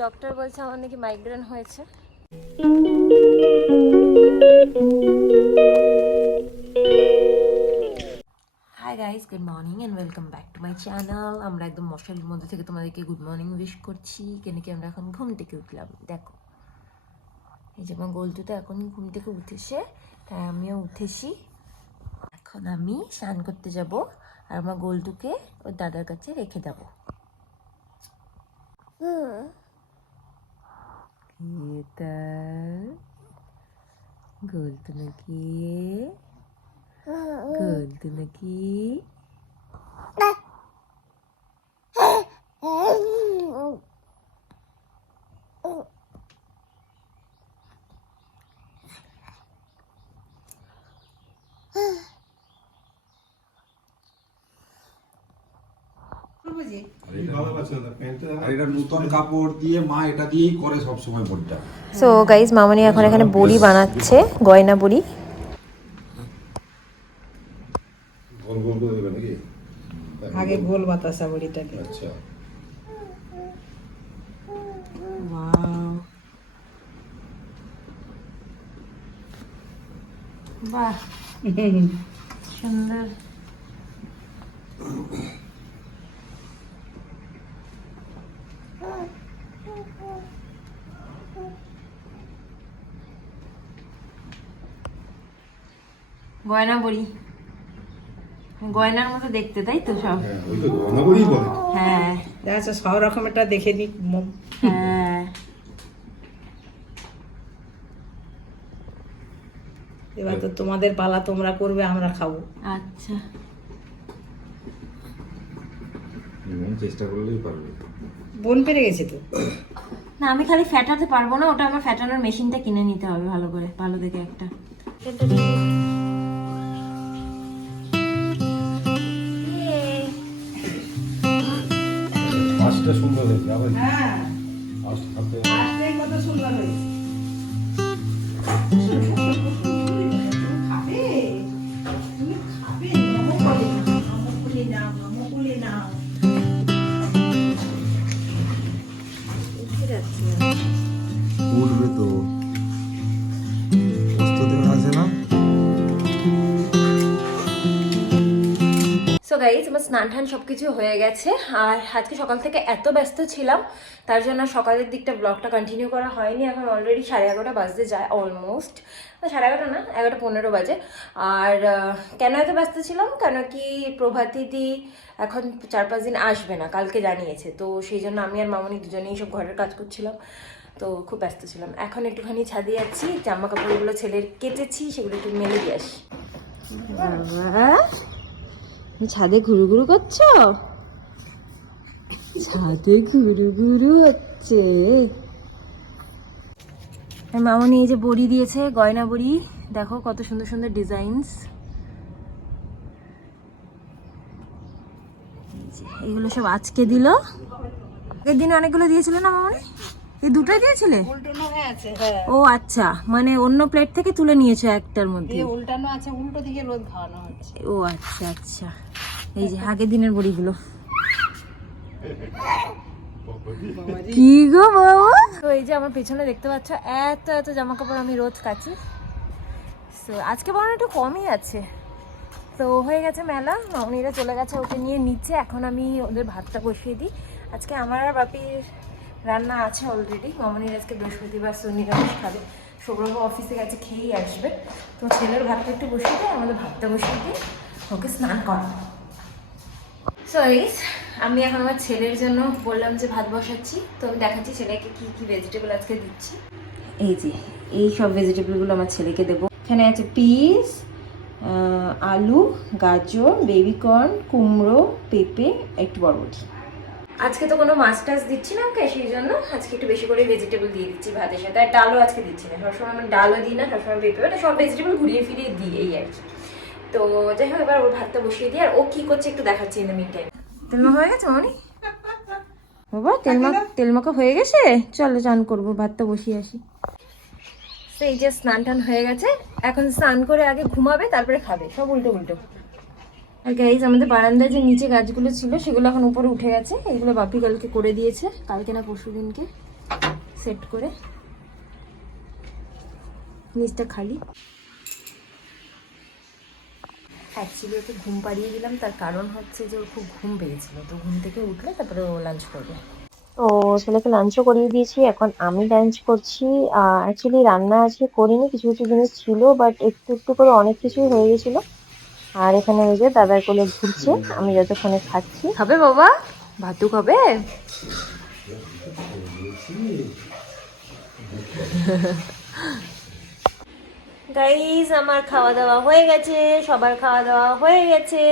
Doctor বলছে আমার নাকি মাইগ্রেন হয়েছে। Hi guys, good morning and welcome back to my channel. আমরা একদম মশারির মধ্যে থেকে তোমাদেরকে গুড মর্নিং উইশ করছি, কেন কি আমরা এখন ঘুম থেকে উঠলাম। দেখো এই যে আমার গোলটু তো এখন ঘুম থেকে উঠেছে, তাই আমিও উঠেছি। এখন আমি স্নান করতে যাব আর আমার গোলটুকে ওর দাদার কাছে রেখে দেবো। গোলটু নাকি গোলটু নাকি নতুন কাপড় দিয়ে মা এটা দিয়েই করে সব সময় বড়িটা। সো গাইজ, মামনি এখন এখানে বড়ি বানাচ্ছে, গয়না বড়ি। গোল গোল করে দেবে নাকি? আগে গোল বাতাসা বড়িটাকে। আচ্ছা, ওয়াও, বাহ সুন্দর। গয়না বড়ি, গয়নার মতো দেখতে, তাই তো সব? হ্যাঁ ওই তো গয়না বড়িই বলে। হ্যাঁ দেখা যাচ্ছে সব রকমেরটা দেখে নি। হ্যাঁ, এবার তো তোমাদের পালা, তোমরা করবে, আমরা খাবো। আচ্ছা। চেষ্টা করলেই পারবে। বোন পেরে গেছে তো। না, আমি খালি ফ্যাটাতে পারবো না, ওটা আমার ফ্যাটানোর মেশিনটা কিনে নিতে হবে ভালো করে, ভালো দেখে একটা। মাছটা সুন্দর হয়েছে আবার। হ্যাঁ, ফার্স্ট খাতে মাছটাই কত সুন্দর হয়েছে। তুমি খাবে, মোমো করে নাও, মোমো করে নাও, মোমো করে নাও। উঠবে তো প্রস্তুতি আছে না। সো গাইজ, আমার স্নান টান সব কিছু হয়ে গেছে। আর আজকে সকাল থেকে এত ব্যস্ত ছিলাম, তার জন্য সকালের দিকটা ব্লগটা কন্টিনিউ করা হয়নি। এখন অলরেডি 11:30 বাজতে যায়, অলমোস্ট 11:30 না, 11:15 বাজে। আর কেন এত ব্যস্ত ছিলাম, কেন কি প্রভাতিদি এখন 4-5 দিন আসবে না, কালকে জানিয়েছে। তো সেই জন্য আমি আর মামনি দুজনেই সব ঘরের কাজ করছিলাম, তো খুব ব্যস্ত ছিলাম। এখন একটুখানি ছাদে যাচ্ছি, জামা কাপড়গুলো ছেলের কেচেছি, সেগুলো একটু মেলে দিয়ে আসি। বাবা, ছাদে ঘুরু ঘুরু করছো? ছাদে ঘুরু ঘুরু হচ্ছে। মামনি এই যে বড়ি দিয়েছে, গয়না বড়ি, দেখো কত সুন্দর সুন্দর ডিজাইনস। এগুলো সব আজকে দিল, আগের দিনে অনেকগুলো দিয়েছিল না মামনি? এই দুটোই দিয়েছিলে? উল্টানো হয়ে আছে, হ্যাঁ। ও আচ্ছা, মানে অন্য প্লেট থেকে তুলে নিয়েছো একটার মধ্যে। এই উল্টানো আছে, উল্টো দিকে রোদ খাওয়ানো হচ্ছে। ও আচ্ছা আচ্ছা, এই যে আগের দিনের বড়িগুলো। কি গো বাবা, তো এই যে আমার পেছনে দেখতে পাচ্ছ এত এত জামা কাপড় আমি রোজ কাচি। তো আজকে বরং একটু কমই আছে। তো হয়ে গেছে মেলা, মামনিরা চলে গেছে ওকে নিয়ে নিচে। এখন আমি ওদের ভাতটা বসিয়ে দিই। আজকে আমার আর বাপির রান্না আছে অলরেডি। মামনির আজকে বৃহস্পতিবার, নিরামিষ খাবে। সৌরভ অফিসে গেছে, খেয়েই আসবে। তো ছেলের ভাতটা একটু বসিয়ে দিই, আমাদের ভাতটা বসিয়ে দিই, ওকে স্নান করা। সো আমি এখন আমার ছেলের জন্য বললাম যে ভাত বসাচ্ছি, তো আমি দেখাচ্ছি ছেলেকে কি কি ভেজিটেবল আজকে দিচ্ছি। এই যে এই সব ভেজিটেবলগুলো আমার ছেলেকে দেবো। এখানে আছে পিস, আলু, গাজর, বেবিকর্ন, কুমড়ো, পেঁপে, একটু বরবটি। আজকে তো কোনো মাছ টাছ দিচ্ছি না ওকে, সেই জন্য আজকে একটু বেশি করে ভেজিটেবল দিয়ে দিচ্ছি ভাতের সাথে। আর ডালও আজকে দিচ্ছি না, সবসময় আমি ডালও দিই না, সবসময় পেঁপে, মানে সব ভেজিটেবল ঘুরিয়ে ফিরিয়ে দিই, এই আর কি। তো যাই হোক, এবার ওর ভাতটা বসিয়ে দিই। আর ও কি করছে একটু দেখাচ্ছি ইন দ্য মিড টাইম। তেলমাখা হয়ে গেছে মামনি? বাবা তেলমাখা হয়ে গেছে, চলো চান করবো, ভাতটা বসিয়ে আসি। তো এই যে স্নান টান হয়ে গেছে, এখন স্নান করে আগে ঘুমাবে, তারপরে খাবে, সব উল্টো উল্টো। আর গাইজ আমাদের বারান্দায় যে নিচে গাছগুলো ছিল সেগুলো এখন উপরে উঠে গেছে। এগুলো বাপি কালকে করে দিয়েছে, কালকে না পরশু দিনকে সেট করে। নিচটা খালি। অ্যাকচুয়ালি ওকে ঘুম পাড়িয়ে দিলাম, তার কারণ হচ্ছে যে ওর খুব ঘুম পেয়েছিল, তো ঘুম থেকে উঠলে তারপরে ও লাঞ্চ করবে। তো ছেলেকে লাঞ্চও করিয়ে দিয়েছি, এখন আমি লাঞ্চ করছি। অ্যাকচুয়ালি রান্না আজকে করিনি, কিছু কিছু জিনিস ছিল বাট একটু একটু করে অনেক কিছুই হয়ে গেছিলো। আর এখানে ওই যে দাদার কোলে ঘুরছে, আমি যতক্ষণে খাচ্ছি। খাবে বাবা ভাতু খাবে? গাইজ আমার খাওয়া দাওয়া হয়ে গেছে, সবার খাওয়া দাওয়া হয়ে গেছে।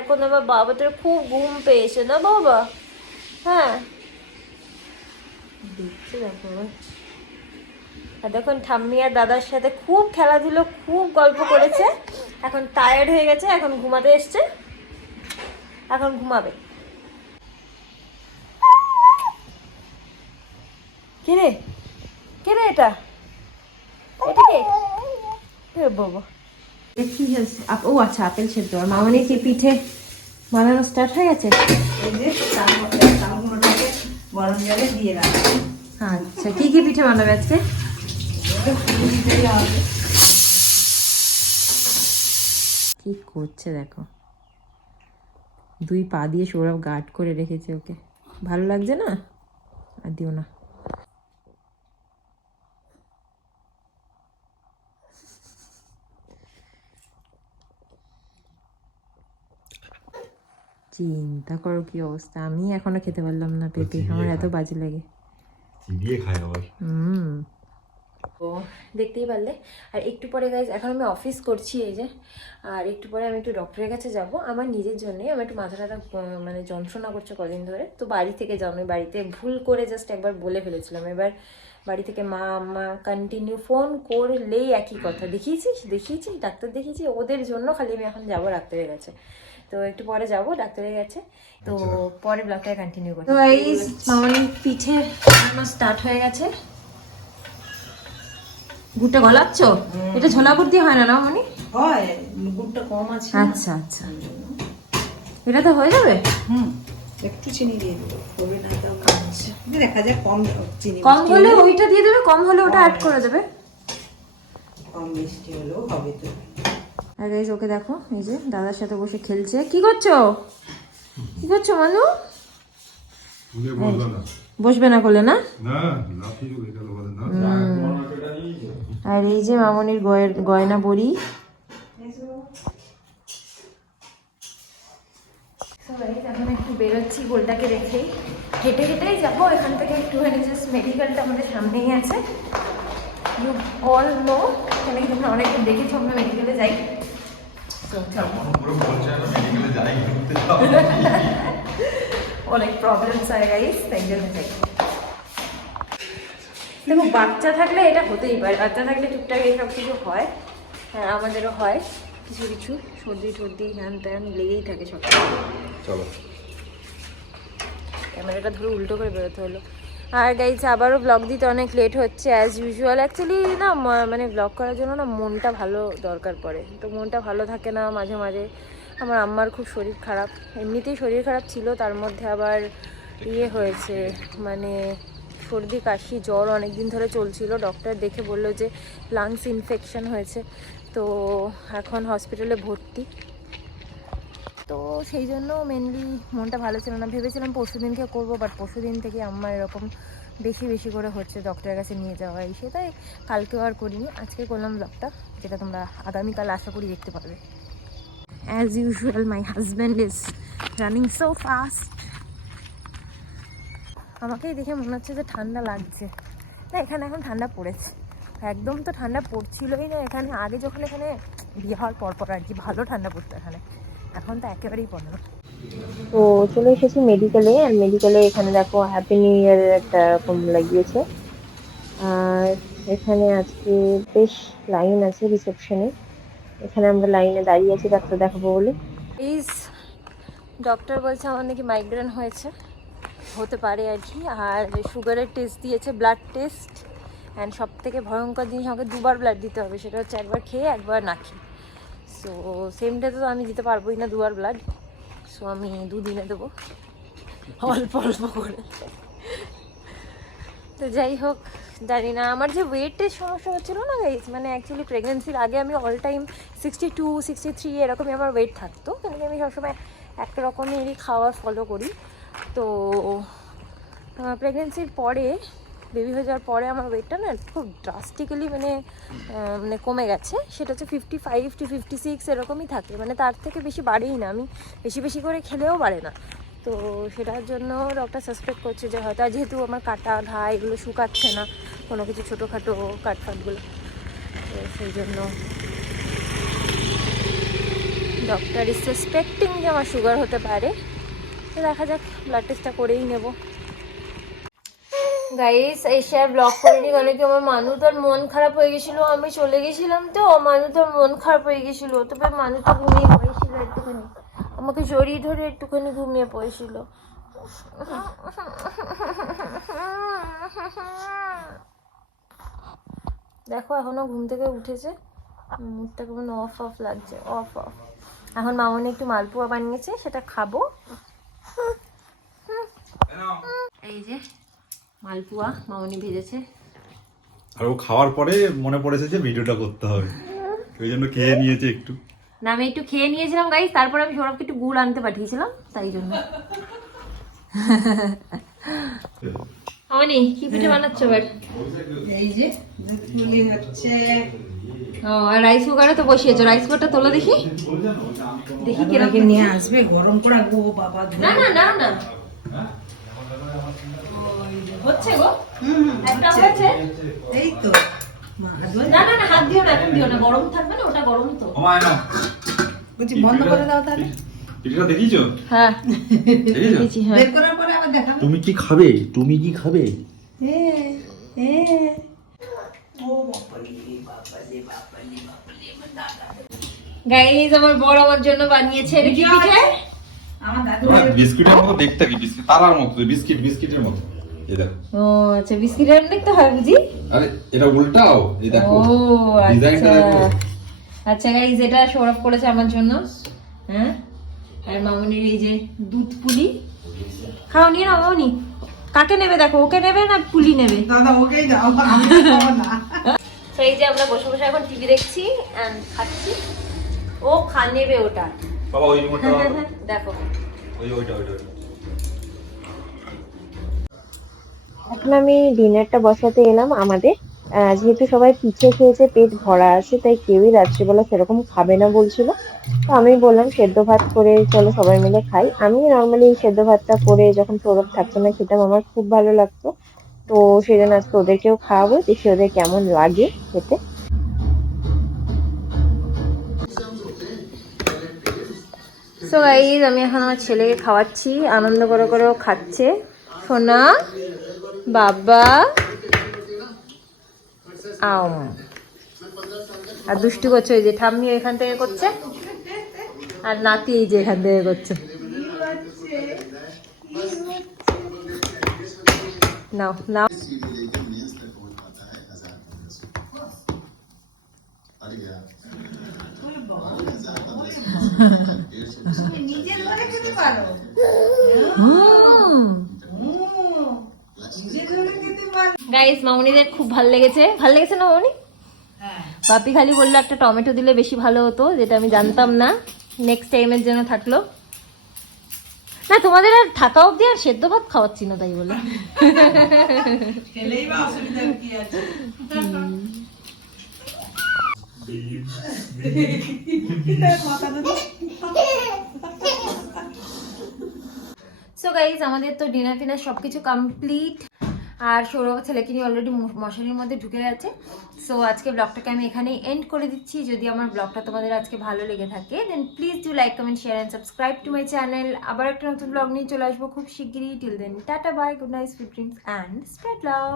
এখন আমার বাবাটার খুব ঘুম পেয়েছে না বাবা? হ্যাঁ দেখছি দেখো। আর দেখুন ঠাম্মি আর দাদার সাথে খুব খেলাধুলো, খুব গল্প করেছে, এখন টায়ার্ড হয়ে গেছে, এখন ঘুমাতে এসছে, এখন ঘুমাবে। কে রে, কে রে এটা? এটা কে? বাবা কি হয়েছে? ও আচ্ছা, আপেল সেদ্ধ। আর মামনি কি পিঠে বানানো স্টার্ট হয়ে গেছে? এই যে চালগুলোটাকে গরম জলে দিয়ে রাখবো। আচ্ছা, কি কি পিঠে বানাবে আজকে? কি করছে দেখো, দুই পা দিয়ে সৌরভ গার্ড করে রেখেছে ওকে। ভালো লাগছে না? আর দিও না। চিন্তা করো কি অবস্থা, আমি এখনো খেতে পারলাম না পেঁপে, আমার এত বাজে লাগে। চিবিয়ে খায় আবার। তো দেখতেই পারলে। আর একটু পরে গাইজ, এখন আমি অফিস করছি এই যে, আর একটু পরে আমি একটু ডক্টরের কাছে যাব আমার নিজের জন্যে। আমার একটু মাথাটা মানে যন্ত্রণা করছে কদিন ধরে, তো বাড়ি থেকে যাও, আমি বাড়িতে ভুল করে জাস্ট একবার বলে ফেলেছিলাম। এবার বাড়ি থেকে মা আম্মা কন্টিনিউ ফোন করলেই একই কথা, দেখিয়েছি ডাক্তার দেখিয়েছি, ওদের জন্য খালি আমি এখন যাবো ডাক্তারের কাছে। তো একটু পরে যাব ডাক্তারের কাছে, তো পরে ব্লগটা কন্টিনিউ করবো। তো এই মামনির পিঠে আমার স্টার্ট হয়ে গেছে। গুড়টা গলাচ্ছ? এটা ছোলা গুড় দিয়ে হয় না না মামনি? হয়, গুড়টা কম আছে। আচ্ছা আচ্ছা, এটা তো হয়ে যাবে। একটু চিনি দিয়ে দেবো, হবে না তো। আচ্ছা দেখা যায় কম চিনি, কম হলে ওইটা দিয়ে দেবে, কম হলে ওটা অ্যাড করে দেবে। কম মিষ্টি হলেও হবে তো। আর গাইস ওকে দেখো, এই যে দাদার সাথে বসে খেলছে। কি করছো মানু? বসবে না কোলে না? আর এই যে মামনির গয়না বড়ি। এখন একটু বেরোচ্ছি গোলটাকে রেখেই, হেঁটে হেঁটেই যাবো এখান থেকে একটুখানি। জাস্ট মেডিকেলটা আমাদের সামনেই আছে, ইউ অল নো, এখানে কিন্তু অনেকদিন দেখেছো আমরা মেডিকেলে যাই। তো অনেক প্রবলেমস হয় গাইস, তাই জন্য যাই। দেখো বাচ্চা থাকলে এটা হতেই পারে, বাচ্চা থাকলে টুকটাক এইসব কিছু হয়। হ্যাঁ আমাদেরও হয় কিছু কিছু, সর্দি টর্দি হ্যান ত্যান লেগেই থাকে সব। চলো, ক্যামেরাটা ধরে উল্টো করে বেরোতে হলো। আর গাইজ আবারও ব্লগ দিতে অনেক লেট হচ্ছে অ্যাজ ইউজুয়াল। অ্যাকচুয়ালি না মানে ব্লগ করার জন্য না মনটা ভালো দরকার পড়ে, তো মনটা ভালো থাকে না মাঝে মাঝে। আমার আম্মার খুব শরীর খারাপ, এমনিতেই শরীর খারাপ ছিল, তার মধ্যে আবার হয়েছে মানে সর্দি কাশি জ্বর অনেক দিন ধরে চলছিল। ডক্টর দেখে বললো যে লাংস ইনফেকশন হয়েছে, তো এখন হসপিটালে ভর্তি। তো সেই জন্য মেনলি মনটা ভালো ছিল না। ভেবেছিলাম পরশু দিনকে করবো, বাট পরশু দিন থেকে আমার এরকম বেশি করে হচ্ছে ডক্টরের কাছে নিয়ে যাওয়া, এই সেটাই কালকেও আর করিনি, আজকে করলাম ব্লগটা, যেটা তোমরা আগামীকাল আশা করি দেখতে পারবে। As usual my husband is running so fast. আমাকেই দেখে মনে হচ্ছে যে ঠান্ডা লাগছে না, এখানে এখন ঠান্ডা পড়েছে, একদম তো ঠান্ডা পড়ছিলই না এখানে। আগে যখন এখানে বিয়ে হওয়ার পর আর কি ভালো ঠান্ডা পড়তো এখানে, এখন তো একেবারেই পড়ে না। তো চলে এসেছি মেডিকেলে, আর মেডিকেলে এখানে দেখো হ্যাপি নিউ ইয়ারের একটা এরকম লাগিয়েছে। আর এখানে আজকে বেশ লাইন আছে রিসেপশনে, এখানে আমরা লাইনে দাঁড়িয়ে আছি ডাক্তার দেখাবো বলে। প্লিজ ডক্টর বলছে আমার নাকি মাইগ্রেন হতে পারে আর কি। আর সুগারের টেস্ট দিয়েছে, ব্লাড টেস্ট, অ্যান্ড সব থেকে ভয়ঙ্কর জিনিস, আমাকে দুবার ব্লাড দিতে হবে, সেটা হচ্ছে একবার খেয়ে একবার না খেয়ে। সো সেম ডেতে তো আমি দিতে পারবোই না দুবার ব্লাড, সো আমি 2 দিনে দেবো অল্প অল্প করে। তো যাই হোক, জানি না আমার যে ওয়েটের সমস্যা হচ্ছিলো না গাইস, মানে অ্যাকচুয়ালি প্রেগনেন্সির আগে আমি অল টাইম 62, 63 এরকমই আমার ওয়েট থাকতো, কেন কি আমি সবসময় একটা রকমেরই খাওয়ার ফলো করি। তো প্রেগনেন্সির পরে, বেবি হয়ে যাওয়ার পরে আমার ওয়েটটা না খুব ড্রাস্টিক্যালি মানে কমে গেছে। সেটা হচ্ছে 55 to 56 এরকমই থাকে, মানে তার থেকে বেশি বাড়েই না, আমি বেশি বেশি করে খেলেও বাড়ে না। তো সেটার জন্য ডক্টর সাসপেক্ট করছে যে হয়তো যেহেতু আমার কাটা ঘা এগুলো শুকাচ্ছে না, কোনো কিছু ছোটোখাটো কাটফাটগুলো, তো সেই জন্য ডক্টর ইজ সাসপেক্টিং যে আমার সুগার হতে পারে। তো দেখা যাক, ব্লাড টেস্টটা করেই নেব। গাইস এসে আর ব্লগ করিনি, কেন কি আমার মানু তোর মন খারাপ হয়ে গেছিলো, আমি চলে গেছিলাম তো মানু তোর মন খারাপ হয়ে গেছিলো। তবে মানু তো ঘুমিয়ে পড়েছিল একটুখানি, আমাকে জড়িয়ে ধরে একটুখানি ঘুমিয়ে পড়েছিল। দেখো এখনো ঘুম থেকে উঠেছে, মুখটা কেমন অফ অফ লাগছে, অফ অফ। এখন মামনি একটু মালপোয়া বানিয়েছে, সেটা খাবো। এই যে মালপোয়া মামনি ভেজেছে, আর ও খাওয়ার পরে মনে পড়েছে যে ভিডিওটা করতে হবে, ওই জন্য খেয়ে নিয়েছে একটু। না আমি একটু খেয়ে নিয়েছিলাম গাইস, তারপর আমি সৌরভকে একটু গুড় আনতে পাঠিয়েছিলাম, তাই জন্য। মামনি কি পিঠে বানাচ্ছ এবার? এই যে দুধপুলি হচ্ছে। ও আর রাইস কুকারে তো বসিয়েছো, রাইস কুকারটা তোলো দেখি, দেখি কিরকম নিয়ে আসবে গরম করে গো বাবা। না না না না হচ্ছে গো, একটা হচ্ছে। এই তো না না না হাত দিও না, এখন দিও না, গরম থাকবে না, ওটা গরম তো। বলছি বন্ধ করে দাও তাহলে। ভিডিওটা দেখিছো? হ্যাঁ দেখেছি, হ্যাঁ। বের করার পরে আবার দেখাবো। তুমি কি খাবে? তুমি কি খাবে? গাইস আমার বড় আমার জন্য বানিয়েছে, এটা কি পিঠে? আমার দাদু বিস্কিটের মতো দেখতে, কি বিস্কিট তারার মতো, বিস্কিটের মতো। এই দেখো। ও আচ্ছা, বিস্কিটের দেখতে হয় বুঝি। আরে এটা উল্টাও, এই দেখো। ও ডিজাইনটা আচ্ছা দেখো। আচ্ছা গাইস, এটা সৌরভ করেছে আমার জন্য, হ্যাঁ। আর মামনির এই যে দুধ পুলি, খাও, নিয়ে নাও মামনি। কাকে নেবে দেখো, ওকে নেবে না পুলি নেবে? দাদা ওকেই দাও, আমি খাবো না। তো এই যে আমরা বসে বসে এখন টিভি দেখছি এন্ড খাচ্ছি। ও নেবে ওটা, বাবা ওই রিমোটটা দাও। দেখো ওইটা। এখন আমি ডিনারটা বসাতে এলাম আমাদের। যেহেতু সবাই পিঠে খেয়েছে, পেট ভরা আছে, তাই কেউই রাত্রিবেলা সেরকম খাবে না বলছিল। তো আমি বললাম সেদ্ধ ভাত করে চলো সবাই মিলে খাই। আমি নর্মালি সেদ্ধ ভাতটা করে যখন সৌরভ থাকতো না খেতাম, আমার খুব ভালো লাগতো। তো সেই জন্য আজকে ওদেরকেও খাওয়াবো, দেখি ওদের কেমন লাগে খেতে। সো গাইস আমি এখন আমার ছেলেকে খাওয়াচ্ছি, আনন্দ করে করেও খাচ্ছে। সোনা বাবা আম, আর দুষ্টু করছে, ওই যে ঠাম্মি এখান থেকে করছে, আর নাতি এই যে এখান থেকে করছে। নাও নাও। নিজের ঘরে খেতে পারো, নিজের ঘরে খেতে পারো। গাইস মামনিদের খুব ভালো লেগেছে, ভালো লেগেছে না মামনি? বাপি খালি বললো একটা টমেটো দিলে বেশি ভালো হতো, যেটা আমি জানতাম না, নেক্সট টাইমের জন্য থাকলো। না তোমাদের আর থাকা অবধি আর সেদ্ধ ভাত খাওয়াচ্ছি না তাই বলে। খেলেই বা অসুবিধা কি আছে? সো গাইজ আমাদের তো ডিনার ফিনার সব কিছু কমপ্লিট, আর সৌরভ ছেলেকে নিয়ে অলরেডি মশারির মধ্যে ঢুকে গেছে। সো আজকে ব্লগটাকে আমি এখানেই এন্ড করে দিচ্ছি। যদি আমার ব্লগটা তোমাদের আজকে ভালো লেগে থাকে then please do like, comment, share and subscribe to my channel. আবার একটা নতুন ব্লগ নিয়ে চলে আসবো খুব শিগগিরই। Till then tata bye, good night, sweet dreams and spread love.